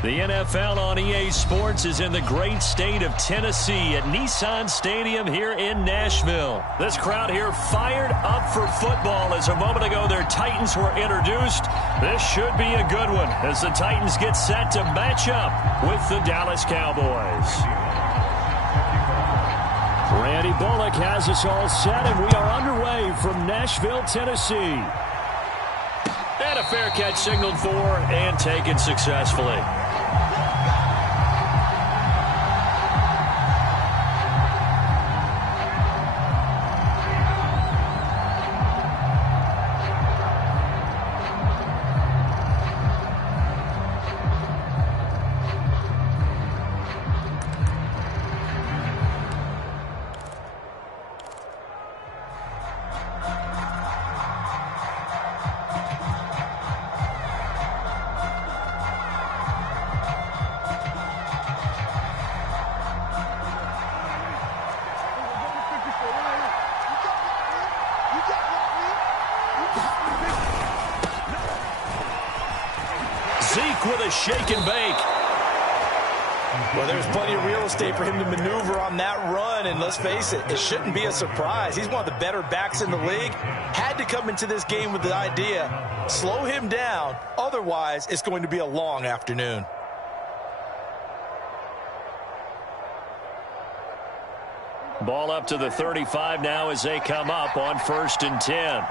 The NFL on EA Sports is in the great state of Tennessee at Nissan Stadium here in Nashville. This crowd here fired up for football as a moment ago their Titans were introduced. This should be a good one as the Titans get set to match up with the Dallas Cowboys. Randy Bullock has us all set, and we are underway from Nashville, Tennessee. And a fair catch signaled for and taken successfully. With a shake and bake. Well, there's plenty of real estate for him to maneuver on that run, and let's face it, it shouldn't be a surprise. He's one of the better backs in the league. Had to come into this game with the idea, slow him down, otherwise it's going to be a long afternoon. Ball up to the 35 now as they come up on 1st and 10.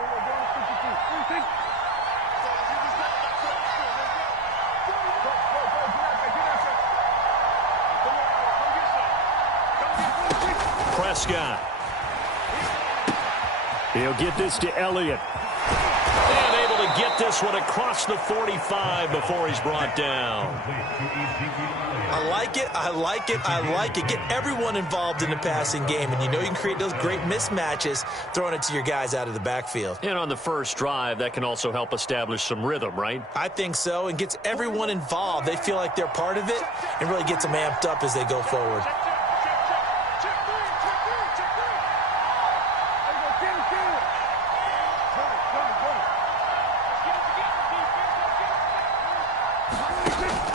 Prescott. He'll get this to Elliott. And able to get this one across the 45 before he's brought down. I like it, I like it, I like it. Get everyone involved in the passing game, and you know you can create those great mismatches throwing it to your guys out of the backfield. And on the first drive, that can also help establish some rhythm, right? I think so, and gets everyone involved. They feel like they're part of it and really gets them amped up as they go forward.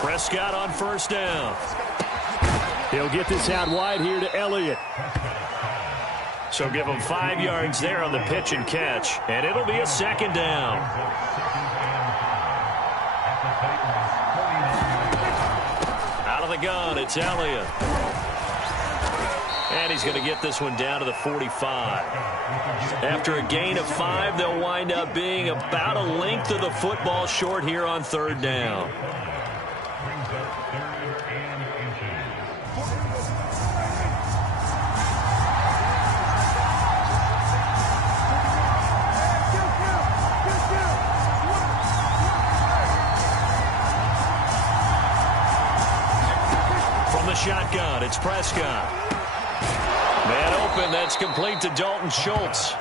Prescott on 1st down. He'll get this out wide here to Elliott. So give him 5 yards there on the pitch and catch. And it'll be a 2nd down. Out of the gun, it's Elliott. And he's going to get this one down to the 45. After a gain of 5, they'll wind up being about a length of the football short here on 3rd down. Shotgun, it's Prescott. Man open, that's complete to Dalton Schultz.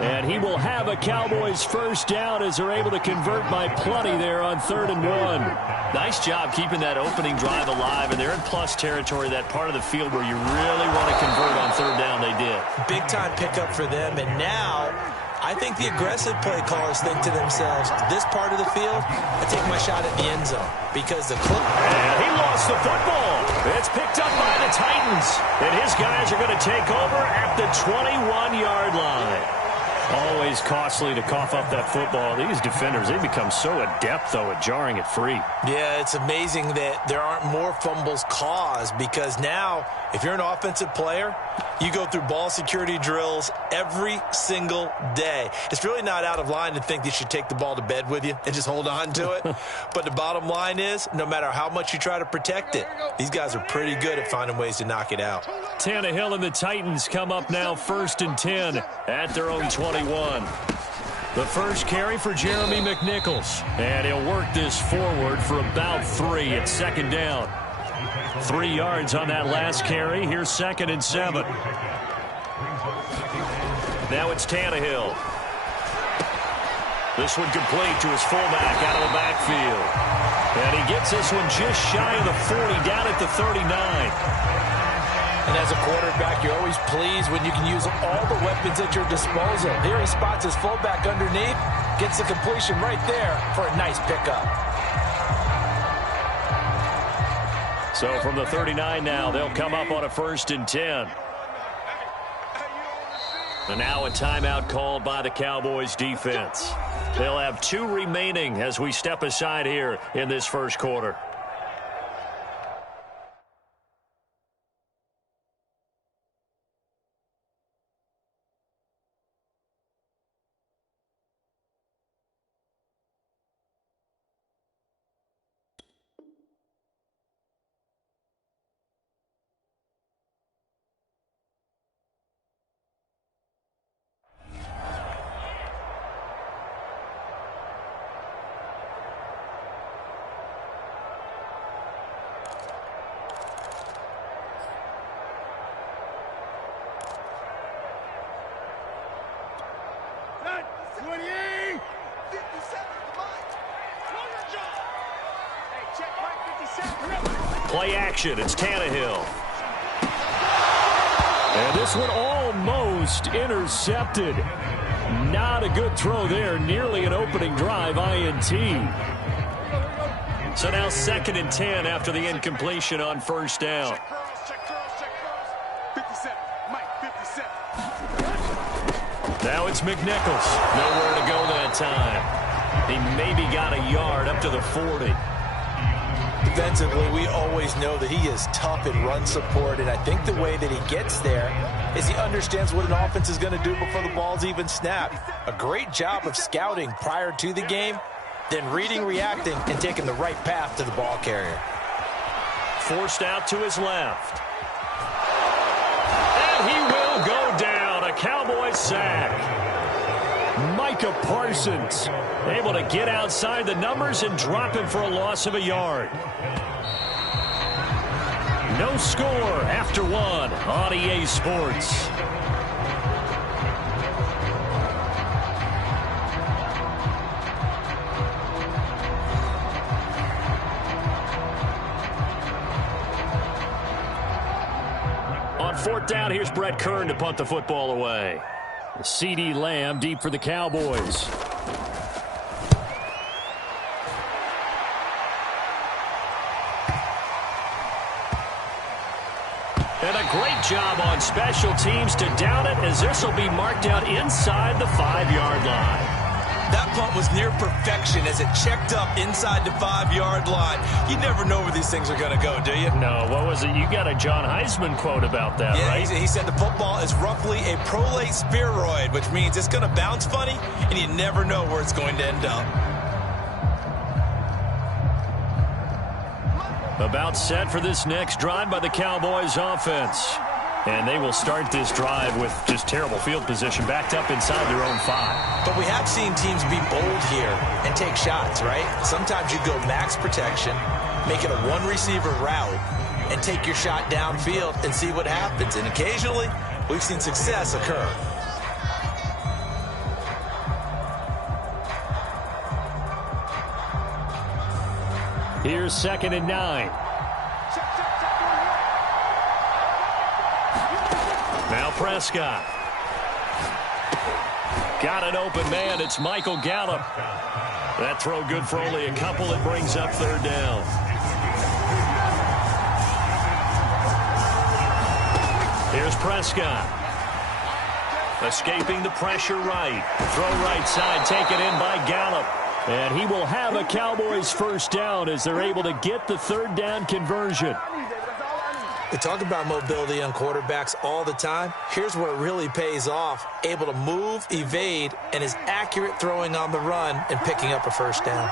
And he will have a Cowboys 1st down as they're able to convert by plenty there on 3rd and 1. Nice job keeping that opening drive alive, and they're in plus territory, that part of the field where you really want to convert on 3rd down. They did. Big time pickup for them, and now I think the aggressive play callers think to themselves, this part of the field, I take my shot at the end zone because the clip. And he lost the football. It's picked up by the Titans, and his guys are going to take over at the 21-yard line. Always costly to cough up that football. These defenders, they become so adept, though, at jarring it free. Yeah, it's amazing that there aren't more fumbles caused because now, if you're an offensive player, you go through ball security drills every single day. It's really not out of line to think that you should take the ball to bed with you and just hold on to it. But the bottom line is, no matter how much you try to protect it, these guys are pretty good at finding ways to knock it out. Tannehill and the Titans come up now 1st and 10 at their own 21. The first carry for Jeremy McNichols. And he'll work this forward for about 3 at 2nd down. 3 yards on that last carry. Here's 2nd and 7. Now it's Tannehill. This one complete to his fullback out of the backfield. And he gets this one just shy of the 40, down at the 39. And as a quarterback, you're always pleased when you can use all the weapons at your disposal. Here he spots his fullback underneath, Gets the completion right there for a nice pickup. So from the 39 now, they'll come up on a 1st and 10. And now a timeout called by the Cowboys defense. They'll have 2 remaining as we step aside here in this first quarter. Play action, it's Tannehill. And this one almost intercepted. Not a good throw there, nearly an opening drive, INT. So now 2nd and 10 after the incompletion on 1st down. Now it's McNichols. Nowhere to go that time. He maybe got a yard up to the 40. Defensively, we always know that he is tough in run support, and I think the way that he gets there is he understands what an offense is going to do before the ball's even snapped. A great job of scouting prior to the game, then reading, reacting, and taking the right path to the ball carrier. Forced out to his left. And he will go down. A Cowboys sack. Micah Parsons able to get outside the numbers and drop him for a loss of a yard. No score after 1 on EA Sports. On 4th down, here's Brett Kern to punt the football away. CeeDee Lamb deep for the Cowboys. And a great job on special teams to down it, as this will be marked out inside the 5-yard line. That punt was near perfection as it checked up inside the 5-yard line. You never know where these things are going to go, do you? No, what was it? You got a John Heisman quote about that, yeah, right? He said the football is roughly a prolate spheroid, which means it's going to bounce funny, and you never know where it's going to end up. About set for this next drive by the Cowboys offense. And they will start this drive with just terrible field position, backed up inside their own 5. But we have seen teams be bold here and take shots, right? Sometimes you go max protection, make it a 1-receiver route, and take your shot downfield and see what happens. And occasionally, we've seen success occur. Here's 2nd and 9. Now Prescott. Got an open man. It's Michael Gallup. That throw good for only a couple. It brings up 3rd down. Here's Prescott. Escaping the pressure right. Throw right side taken in by Gallup. And he will have a Cowboys 1st down as they're able to get the 3rd down conversion. We talk about mobility on quarterbacks all the time. Here's where it really pays off. Able to move, evade, and is accurate throwing on the run and picking up a 1st down.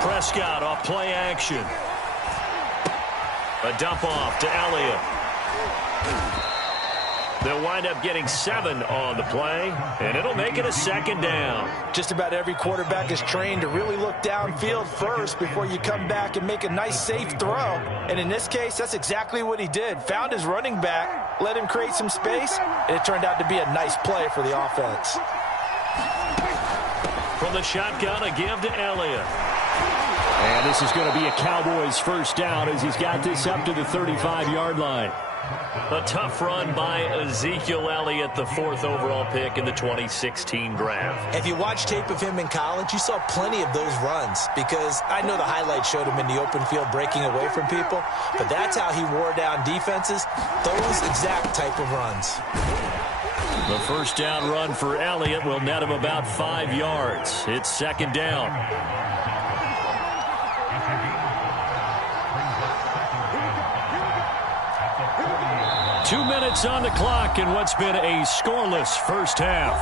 Prescott off play action. A dump off to Elliott. They'll wind up getting 7 on the play, and it'll make it a 2nd down. Just about every quarterback is trained to really look downfield first before you come back and make a nice, safe throw. And in this case, that's exactly what he did. Found his running back, let him create some space, and it turned out to be a nice play for the offense. From the shotgun, a give to Elliott. And this is going to be a Cowboys 1st down as he's got this up to the 35-yard line. A tough run by Ezekiel Elliott, the 4th overall pick in the 2016 draft. If you watch tape of him in college, you saw plenty of those runs, because I know the highlights showed him in the open field breaking away from people, but that's how he wore down defenses, those exact type of runs. The first down run for Elliott will net him about 5 yards. It's second down. Two minutes on the clock in what's been a scoreless first half.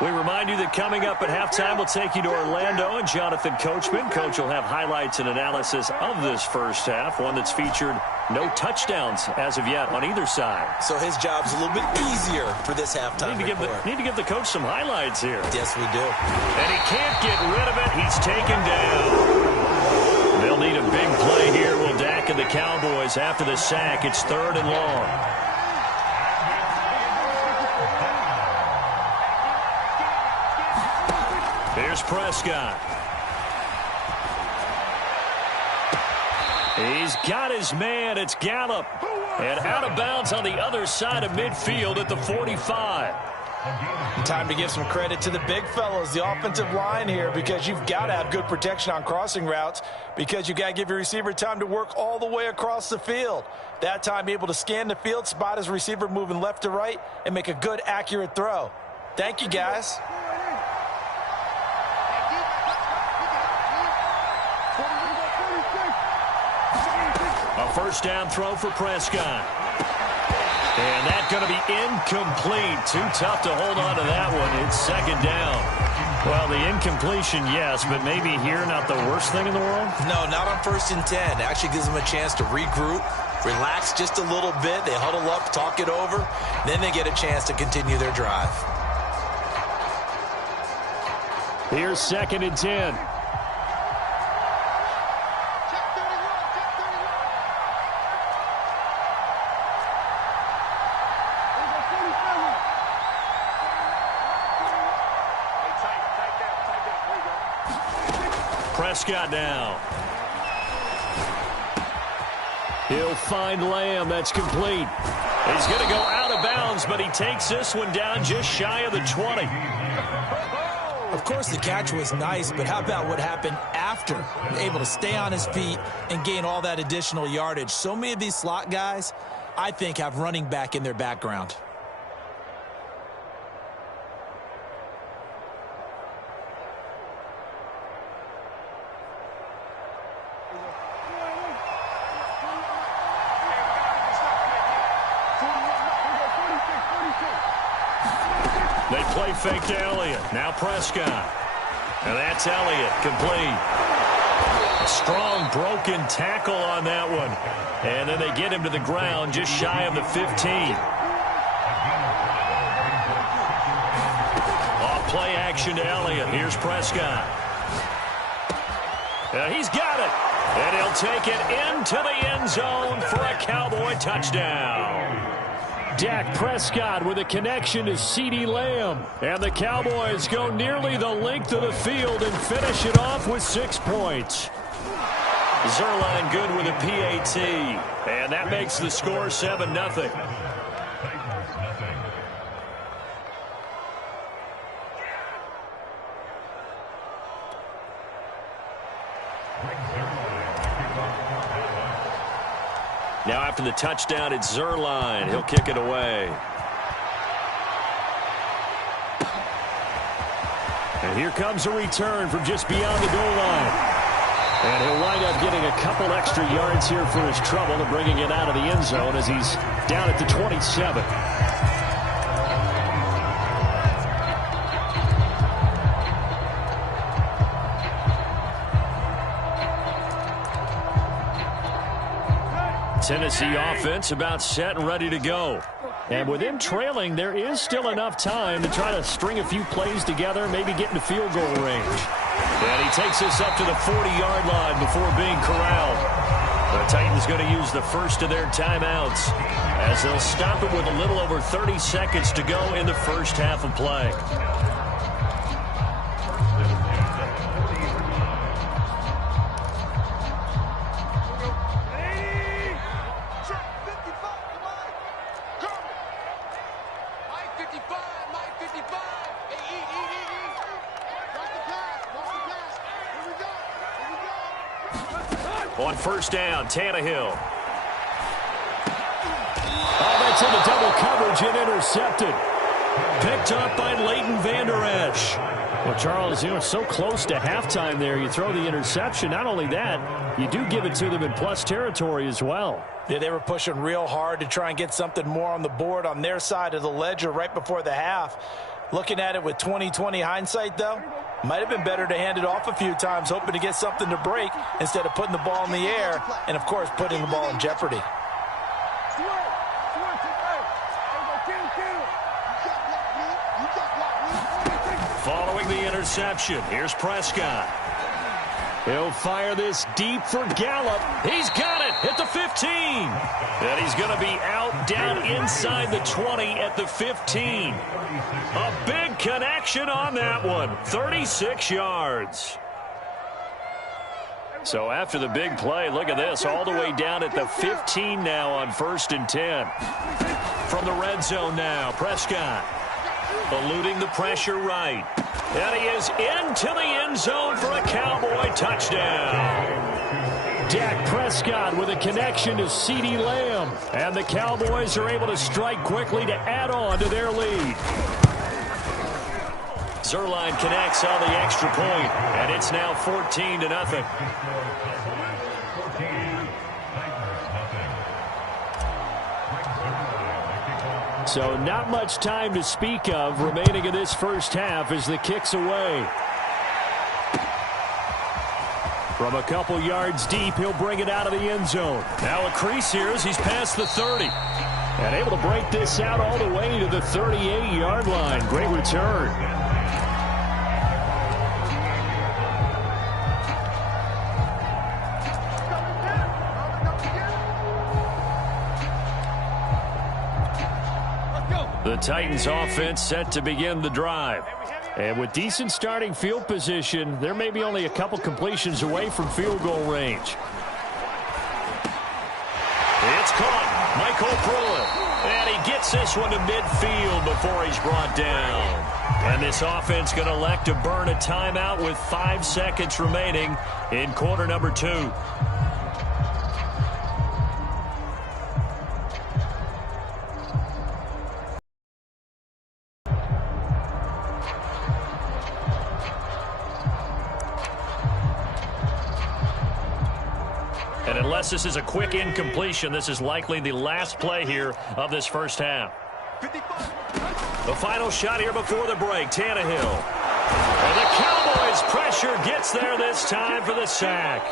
We remind you that coming up at halftime, we'll take you to Orlando and Jonathan Coachman. Coach will have highlights and analysis of this first half, one that's featured no touchdowns as of yet on either side. So his job's a little bit easier for this halftime report. Need to give the coach some highlights here. Yes, we do. And he can't get rid of it. He's taken down. They'll need a big play here. Will Dak and the Cowboys after the sack. It's 3rd and long. Here's Prescott. He's got his man. It's Gallup. And out of bounds on the other side of midfield at the 45. Time to give some credit to the big fellas, the offensive line here, because you've got to have good protection on crossing routes, because you've got to give your receiver time to work all the way across the field. That time, be able to scan the field, spot his receiver moving left to right, and make a good, accurate throw. Thank you, guys. A first down throw for Prescott. And that's going to be incomplete. Too tough to hold on to that one. It's second down. Well, the incompletion, yes, but maybe here not the worst thing in the world? No, not on 1st and 10. It actually gives them a chance to regroup, relax just a little bit. They huddle up, talk it over. Then they get a chance to continue their drive. Here's 2nd and 10. Prescott now. He'll find Lamb. That's complete. He's going to go out of bounds, but he takes this one down just shy of the 20. Of course, the catch was nice, but how about what happened after? Able to stay on his feet and gain all that additional yardage. So many of these slot guys, I think, have running back in their background. They play fake to Elliott. Now Prescott. And that's Elliott. Complete. A strong broken tackle on that one. And then they get him to the ground just shy of the 15. Off play action to Elliott. Here's Prescott. He's got it. And he'll take it into the end zone for a Cowboy touchdown. Dak Prescott with a connection to CeeDee Lamb. And the Cowboys go nearly the length of the field and finish it off with 6 points. Zerline good with a PAT. And that makes the score 7-0. Now after the touchdown, it's Zerline. He'll kick it away. And here comes a return from just beyond the goal line. And he'll wind up getting a couple extra yards here for his trouble and bringing it out of the end zone as he's down at the 27. Tennessee offense about set and ready to go. And with him trailing, there is still enough time to try to string a few plays together, maybe get into field goal range. And he takes this up to the 40-yard line before being corralled. The Titans going to use the first of their timeouts as they'll stop it with a little over 30 seconds to go in the first half of play. On first down, Tannehill. Oh, that's into double coverage and intercepted. Picked up by Leighton Vander Esch. Well, Charles, you know, so close to halftime there. You throw the interception. Not only that, you do give it to them in plus territory as well. Yeah, they were pushing real hard to try and get something more on the board on their side of the ledger right before the half. Looking at it with 20/20 hindsight, though, might have been better to hand it off a few times, hoping to get something to break instead of putting the ball in the air and, of course, putting the ball in jeopardy. Following the interception, here's Prescott. He'll fire this deep for Gallup. He's got it at the 15. And he's going to be out down inside the 20 at the 15. A big connection on that one. 36 yards. So after the big play, look at this. All the way down at the 15 now on 1st and 10. From the red zone now, Prescott. Eluding the pressure right. And he is into the end zone for a Cowboy touchdown. Dak Prescott with a connection to CeeDee Lamb. And the Cowboys are able to strike quickly to add on to their lead. Zerline connects on the extra point, and it's now 14-0. So not much time to speak of remaining in this first half as the kick's away. From a couple yards deep, he'll bring it out of the end zone. Now a crease here as he's past the 30. And able to break this out all the way to the 38-yard line. Great return. The Titans offense set to begin the drive. And with decent starting field position, there may be only a couple completions away from field goal range. It's caught. Michael Pruitt. And he gets this one to midfield before he's brought down. And this offense going to elect to burn a timeout with 5 seconds remaining in quarter number 2. And unless this is a quick incompletion, this is likely the last play here of this first half. The final shot here before the break, Tannehill. And the Cowboys' pressure gets there this time for the sack.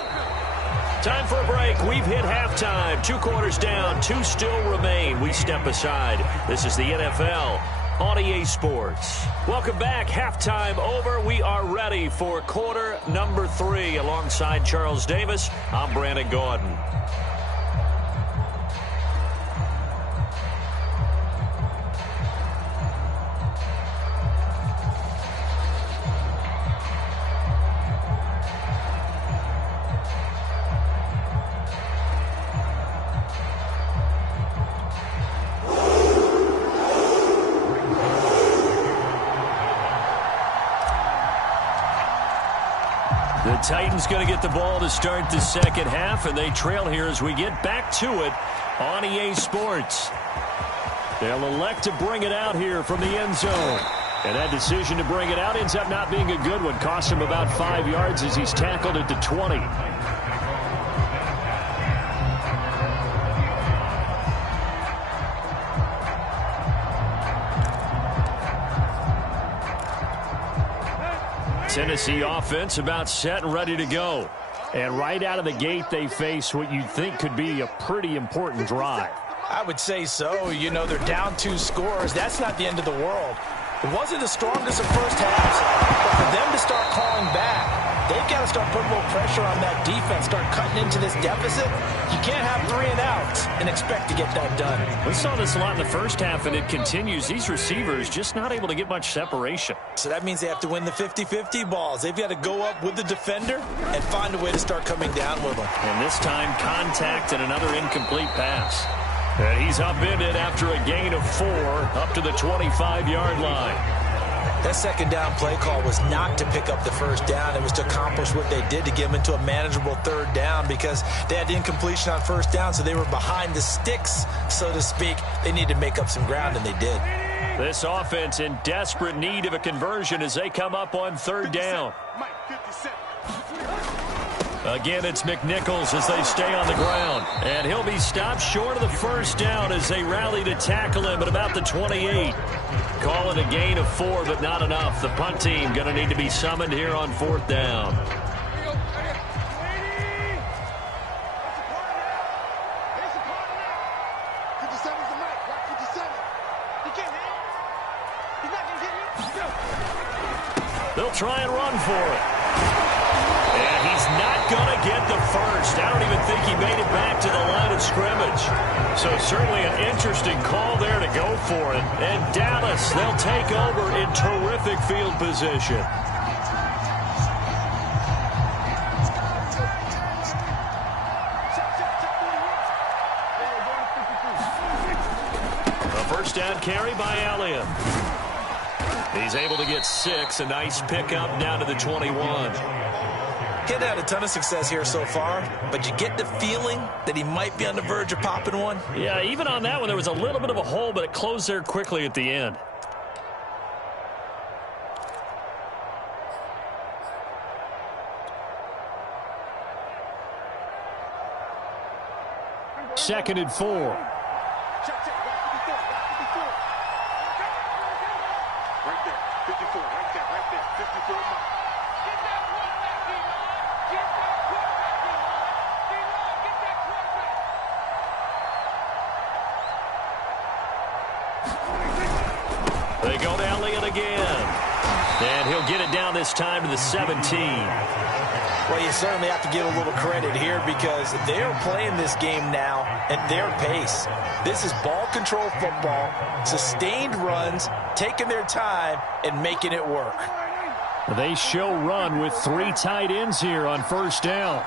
Time for a break. We've hit halftime. 2 quarters down, 2 still remain. We step aside. This is the NFL on EA Sports. Welcome back. Halftime over. We are ready for quarter number 3. Alongside Charles Davis, I'm Brandon Gordon. The Titans going to get the ball to start the second half, and they trail here as we get back to it on EA Sports. They'll elect to bring it out here from the end zone. And that decision to bring it out ends up not being a good one. Cost him about 5 yards as he's tackled at the 20. Tennessee offense about set and ready to go. And right out of the gate, they face what you'd think could be a pretty important drive. I would say so. You know, they're down 2 scores. That's not the end of the world. It wasn't the strongest of first halves, but for them to start calling back, they've got to start putting a little pressure on that defense, start cutting into this deficit. You can't have 3 and outs and expect to get that done. We saw this a lot in the first half, and it continues. These receivers just not able to get much separation. So that means they have to win the 50-50 balls. They've got to go up with the defender and find a way to start coming down with them. And this time, contact and another incomplete pass. And he's upended after a gain of 4 up to the 25-yard line. That second down play call was not to pick up the first down. It was to accomplish what they did, to get them into a manageable third down, because they had incompletion on first down, so they were behind the sticks, so to speak. They needed to make up some ground, and they did. This offense in desperate need of a conversion as they come up on third down. Again, it's McNichols as they stay on the ground. And he'll be stopped short of the first down as they rally to tackle him at about the 28. Call it a gain of 4, but not enough. The punt team going to need to be summoned here on fourth down. They'll try and run for it. And he's not going to get the first. I don't even think he made it back to the line of scrimmage. So certainly an interesting call there to go for it. And Dallas, they'll take over in terrific field position. A first down carry by Elliott. He's able to get 6. A nice pickup down to the 21. He's had a ton of success here so far, but you get the feeling that he might be on the verge of popping one. Yeah, even on that one, there was a little bit of a hole, but it closed there quickly at the end. Second and 4. Right there, 54, right there, 54 miles. They go to Elliott again. And he'll get it down this time to the 17. Well, you certainly have to give a little credit here, because they're playing this game now at their pace. This is ball control football, sustained runs, taking their time and making it work. They show run with 3 tight ends here on first down.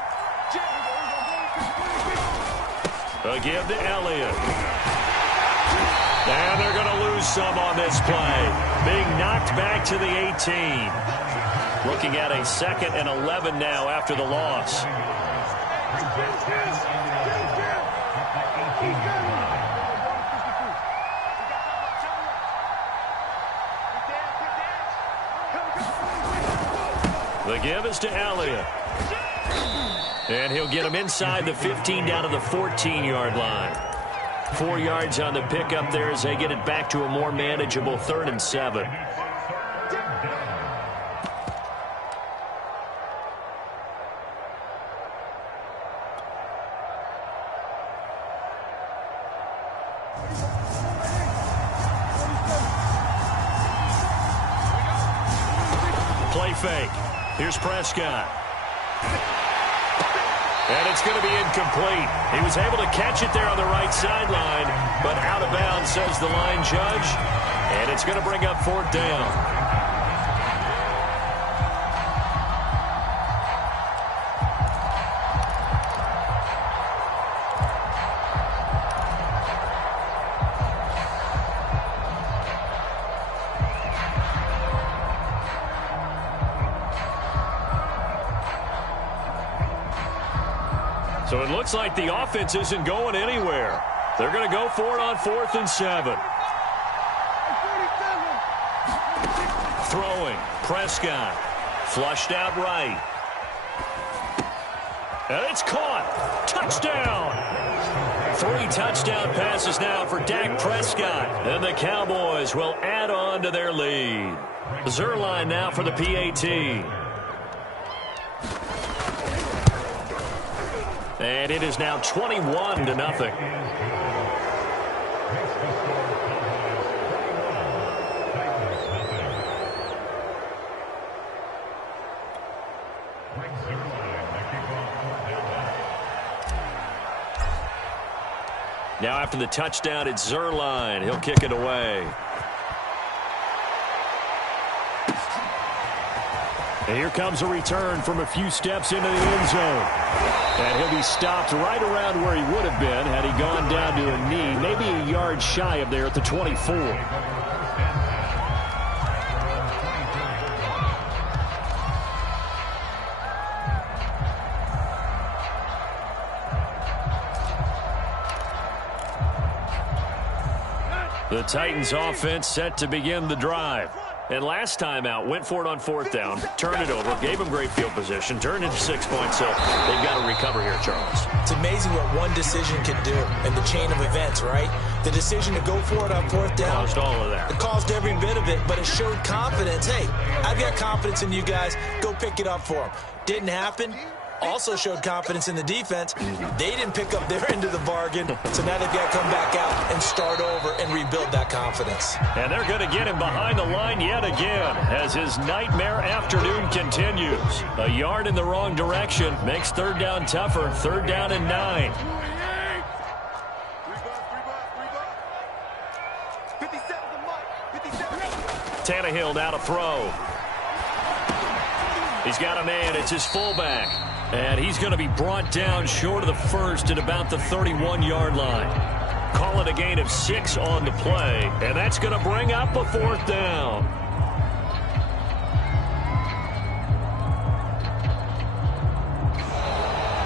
A give to Elliott. And they're going to lose some on this play. Being knocked back to the 18. Looking at a 2nd and 11 now after the loss. The give is to Elliott. And he'll get him inside the 15 down to the 14-yard line. 4 yards on the pickup there as they get it back to a more manageable 3rd and 7. Play fake. Here's Prescott. And it's going to be incomplete. He was able to catch it there on the right sideline, but out of bounds, says the line judge. And it's going to bring up 4th down. So it looks like the offense isn't going anywhere. They're going to go for it on 4th and 7. Throwing. Prescott. Flushed out right. And it's caught. Touchdown. 3 touchdown passes now for Dak Prescott. And the Cowboys will add on to their lead. Zerline now for the PAT. And it is now 21-0. Now after the touchdown, it's Zerline. He'll kick it away. And here comes a return from a few steps into the end zone. And he'll be stopped right around where he would have been had he gone down to a knee, maybe a yard shy of there at the 24. The Titans offense set to begin the drive. And last time out, went for it on fourth down, turned it over, gave them great field position, turned into 6 points. So they've got to recover here, Charles. It's amazing what one decision can do in the chain of events, right? The decision to go for it on fourth down. Caused all of that. It caused every bit of it, but it showed confidence. Hey, I've got confidence in you guys. Go pick it up for them. Didn't happen. Also showed confidence in the defense. They didn't pick up their end of the bargain, so now they've got to come back out and start over and rebuild that confidence. And they're going to get him behind the line yet again as his nightmare afternoon continues. A yard in the wrong direction makes third down tougher. Third down and 9. 57 to Mike. 57. Tannehill now to throw. He's got a man. It's his fullback. And he's going to be brought down short of the first at about the 31-yard line. Call it a gain of 6 on the play. And that's going to bring up a fourth down.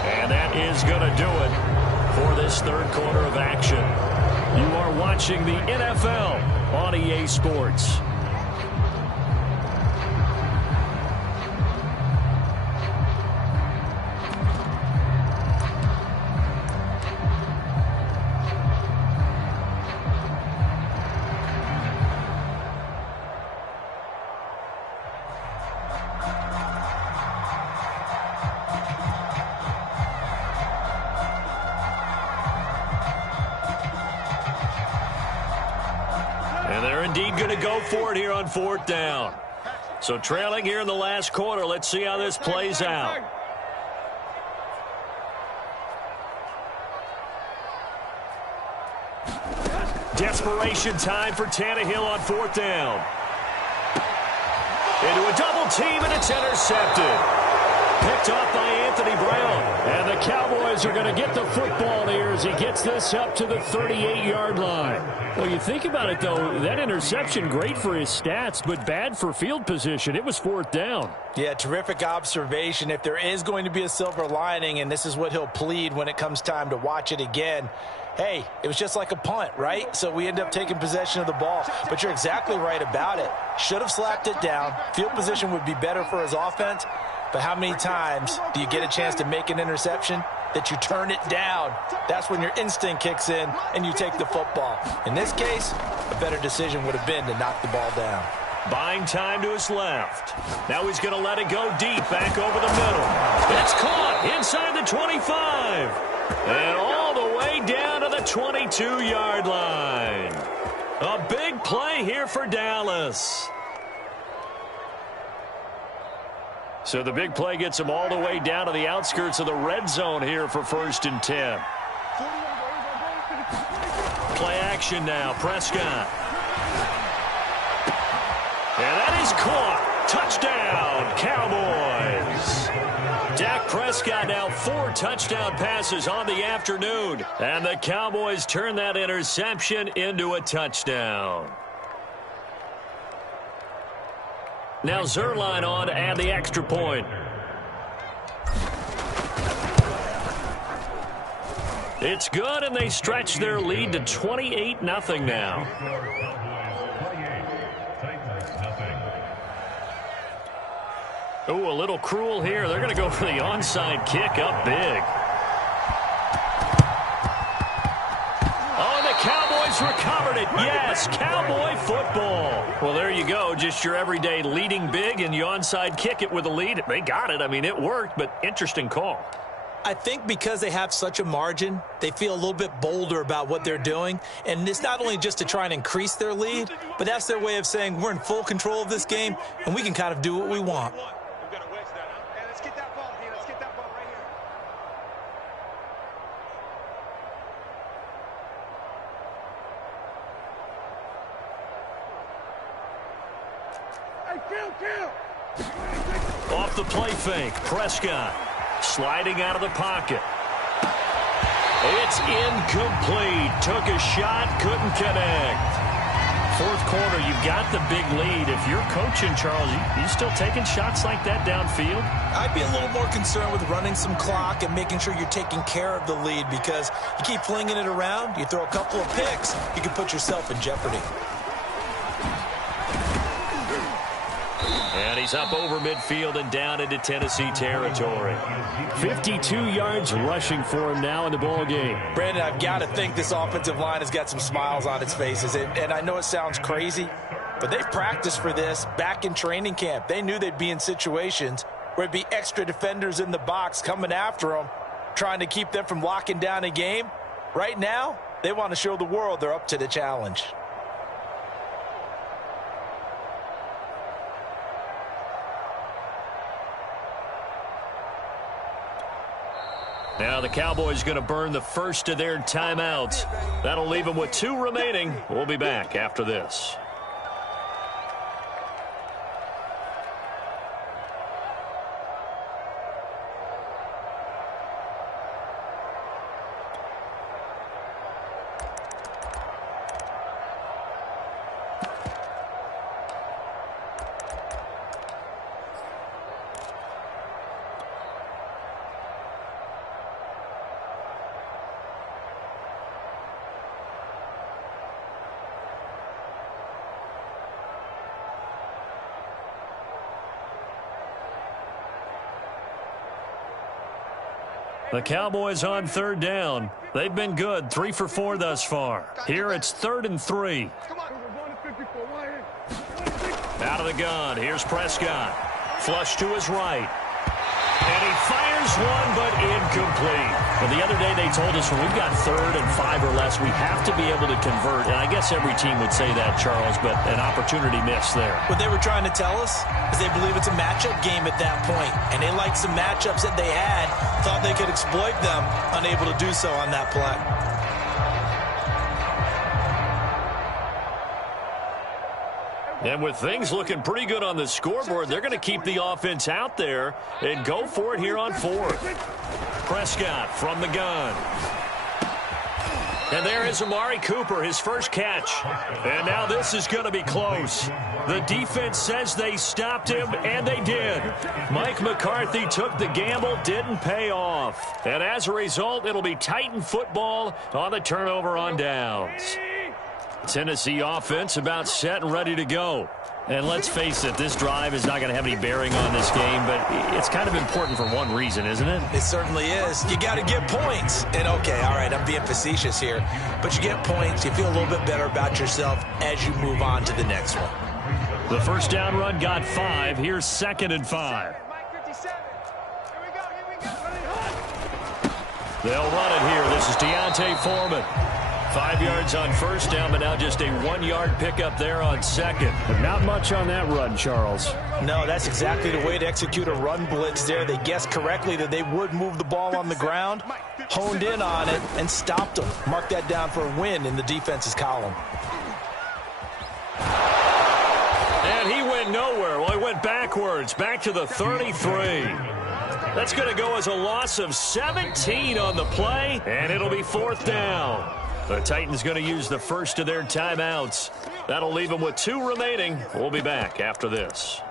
And that is going to do it for this third quarter of action. You are watching the NFL on EA Sports. And they're indeed going to go for it here on fourth down. So trailing here in the last quarter. Let's see how this plays out. Desperation time for Tannehill on fourth down. Into a double team, and it's intercepted. Picked off by Anthony Brown. And the Cowboys are going to get the football here as he gets this up to the 38-yard line. Well, you think about it, though, that interception, great for his stats, but bad for field position. It was fourth down. Yeah, terrific observation. If there is going to be a silver lining, and this is what he'll plead when it comes time to watch it again, hey, it was just like a punt, right? So we end up taking possession of the ball. But you're exactly right about it. Should have slapped it down. Field position would be better for his offense. But how many times do you get a chance to make an interception that you turn it down? That's when your instinct kicks in and you take the football. In this case, a better decision would have been to knock the ball down. Buying time to his left. Now he's going to let it go deep back over the middle. It's caught inside the 25. And all the way down to the 22-yard line. A big play here for Dallas. So the big play gets him all the way down to the outskirts of the red zone here for 1st and 10. Play action now. Prescott. And that is caught. Touchdown, Cowboys. Dak Prescott now 4 touchdown passes on the afternoon. And the Cowboys turn that interception into a touchdown. Now Zerline on to add the extra point. It's good, and they stretch their lead to 28-0 now. Oh, a little cruel here. They're going to go for the onside kick up big. Oh, and the Cowboys recovered it. Yes, Cowboy football. Well, there you go. Just your everyday leading big, and you onside kick it with a lead. They got it. I mean, it worked, but interesting call. I think because they have such a margin, they feel a little bit bolder about what they're doing. And it's not only just to try and increase their lead, but that's their way of saying we're in full control of this game, and we can kind of do what we want. Let's get that ball here. Let's get that ball right here. Hey, Off the play fake, Prescott. Sliding out of the pocket. It's incomplete. Took a shot, couldn't connect. fourth quarter, you've got the big lead. If you're coaching, Charles, you still taking shots like that downfield? I'd be a little more concerned with running some clock and making sure you're taking care of the lead, because you keep flinging it around, you throw a couple of picks, you can put yourself in jeopardy. And he's up over midfield and down into Tennessee territory. 52 yards rushing for him now in the ball game. Brandon, I've got to think this offensive line has got some smiles on its faces. And I know it sounds crazy, but they've practiced for this back in training camp. They knew they'd be in situations where it'd be extra defenders in the box coming after them, trying to keep them from locking down a game. Right now, they want to show the world they're up to the challenge. Now the Cowboys going to burn the first of their timeouts. That'll leave them with 2 remaining. We'll be back after this. The Cowboys on third down. They've been good, 3 for 4 thus far. Here it's 3rd and 3. Out of the gun, here's Prescott. Flush to his right. And he fires one, but incomplete. Well, the other day they told us when we've got 3rd and 5 or less, we have to be able to convert. And I guess every team would say that, Charles, but an opportunity missed there. What they were trying to tell us is they believe it's a matchup game at that point. And they liked some matchups that they had, thought they could exploit them, unable to do so on that play. And with things looking pretty good on the scoreboard, they're going to keep the offense out there and go for it here on 4th. Prescott from the gun. And there is Amari Cooper, his first catch. And now this is going to be close. The defense says they stopped him, and they did. Mike McCarthy took the gamble, didn't pay off. And as a result, it'll be Titan football on the turnover on downs. Tennessee offense about set and ready to go. And let's face it, this drive is not going to have any bearing on this game, but it's kind of important for one reason, isn't it? It certainly is. You got to get points. And, okay, all right, I'm being facetious here. But you get points, you feel a little bit better about yourself as you move on to the next one. The first down run got 5. Here's 2nd and 5. They'll run it here. This is Deontay Foreman. 5 yards on first down, but now just a 1-yard pickup there on 2nd. But not much on that run, Charles. No, that's exactly the way to execute a run blitz there. They guessed correctly that they would move the ball on the ground, honed in on it, and stopped them. Mark that down for a win in the defense's column. And he went nowhere. Well, he went backwards, back to the 33. That's going to go as a loss of 17 on the play, and it'll be 4th down. The Titans going to use the first of their timeouts. That'll leave them with 2 remaining. We'll be back after this.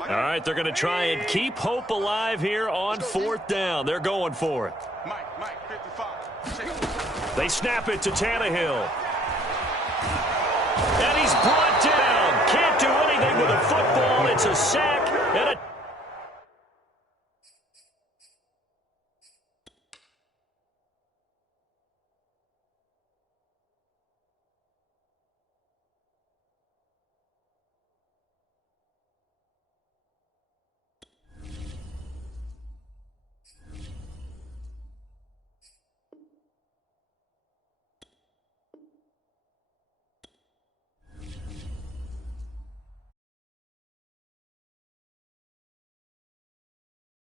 All right, they're going to try and keep hope alive here on 4th down. They're going for it. Mike, 55. They snap it to Tannehill. And he's brought